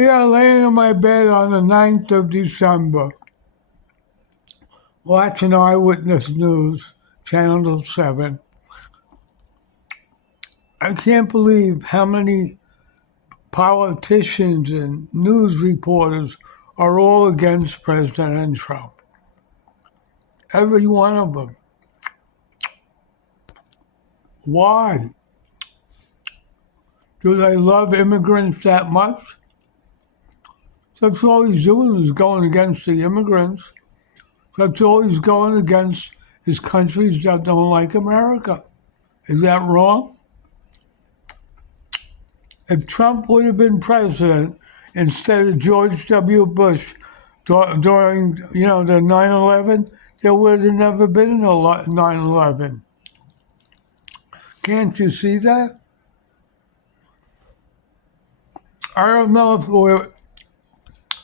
Yeah, laying in my bed on the 9th of December, watching Eyewitness News, Channel 7. I can't believe how many politicians and news reporters are all against President Trump. Every one of them. Why? Do they love immigrants that much? That's all he's doing is going against the immigrants. That's all he's going against is countries that don't like America. Is that wrong? If Trump would have been president instead of George W. Bush during, the 9/11, there would have never been a 9/11. Can't you see that? I don't know if we're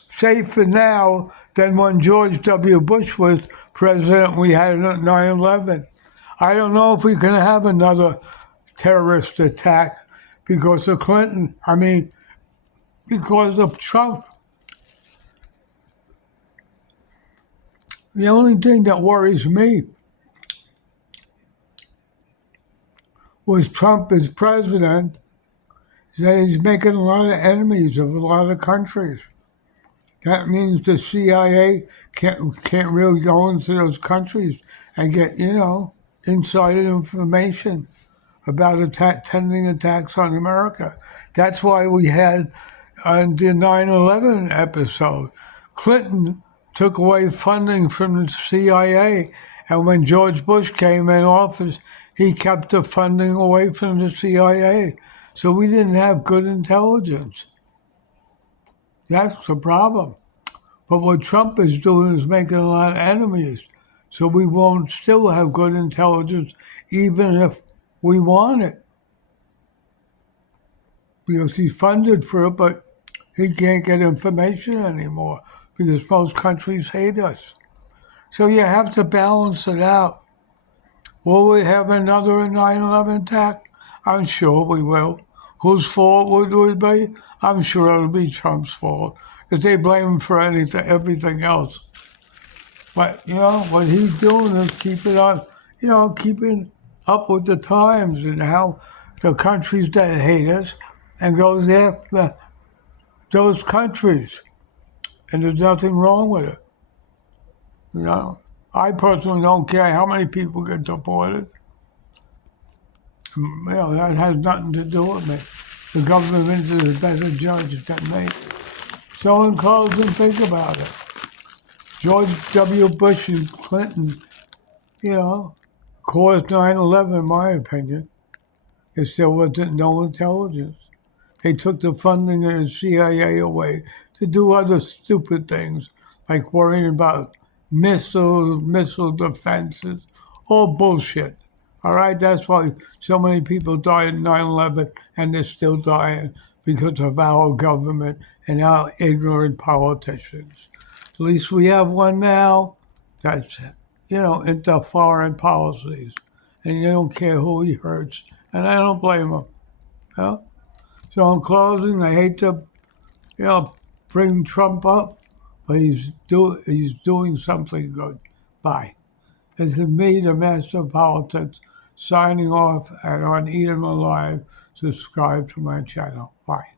safer now than when George W. Bush was president. We had 9/11. I don't know if we can have another terrorist attack because of Clinton. Because of Trump. The only thing that worries me was Trump as president, that he's making a lot of enemies of a lot of countries. That means the CIA can't really go into those countries and get, insider information about attending attacks on America. That's why we had on the 9/11 episode, Clinton took away funding from the CIA, and when George Bush came in office, he kept the funding away from the CIA. So we didn't have good intelligence. That's the problem. But what Trump is doing is making a lot of enemies. So we won't still have good intelligence even if we want it. Because he's funded for it, but he can't get information anymore because most countries hate us. So you have to balance it out. Will we have another 9/11 attack? I'm sure we will. Whose fault would it be? I'm sure it'll be Trump's fault because they blame him for everything else. But, what he's doing is keeping up with the times and how the countries that hate us and goes after those countries. And there's nothing wrong with it. I personally don't care how many people get deported. That has nothing to do with me. The government is a better judge than me. So in closing, think about it. George W. Bush and Clinton, caused 9/11, in my opinion, because there wasn't no intelligence. They took the funding of the CIA away to do other stupid things, like worrying about missile defenses, all bullshit. All right, that's why so many people died in 9/11, and they're still dying because of our government and our ignorant politicians. At least we have one now that's, into foreign policies, and you don't care who he hurts, and I don't blame him. So in closing, I hate to, bring Trump up, but he's doing something good. Bye. This is me, the Master of Politics, signing off and on Edom Alive. Subscribe to my channel. Bye.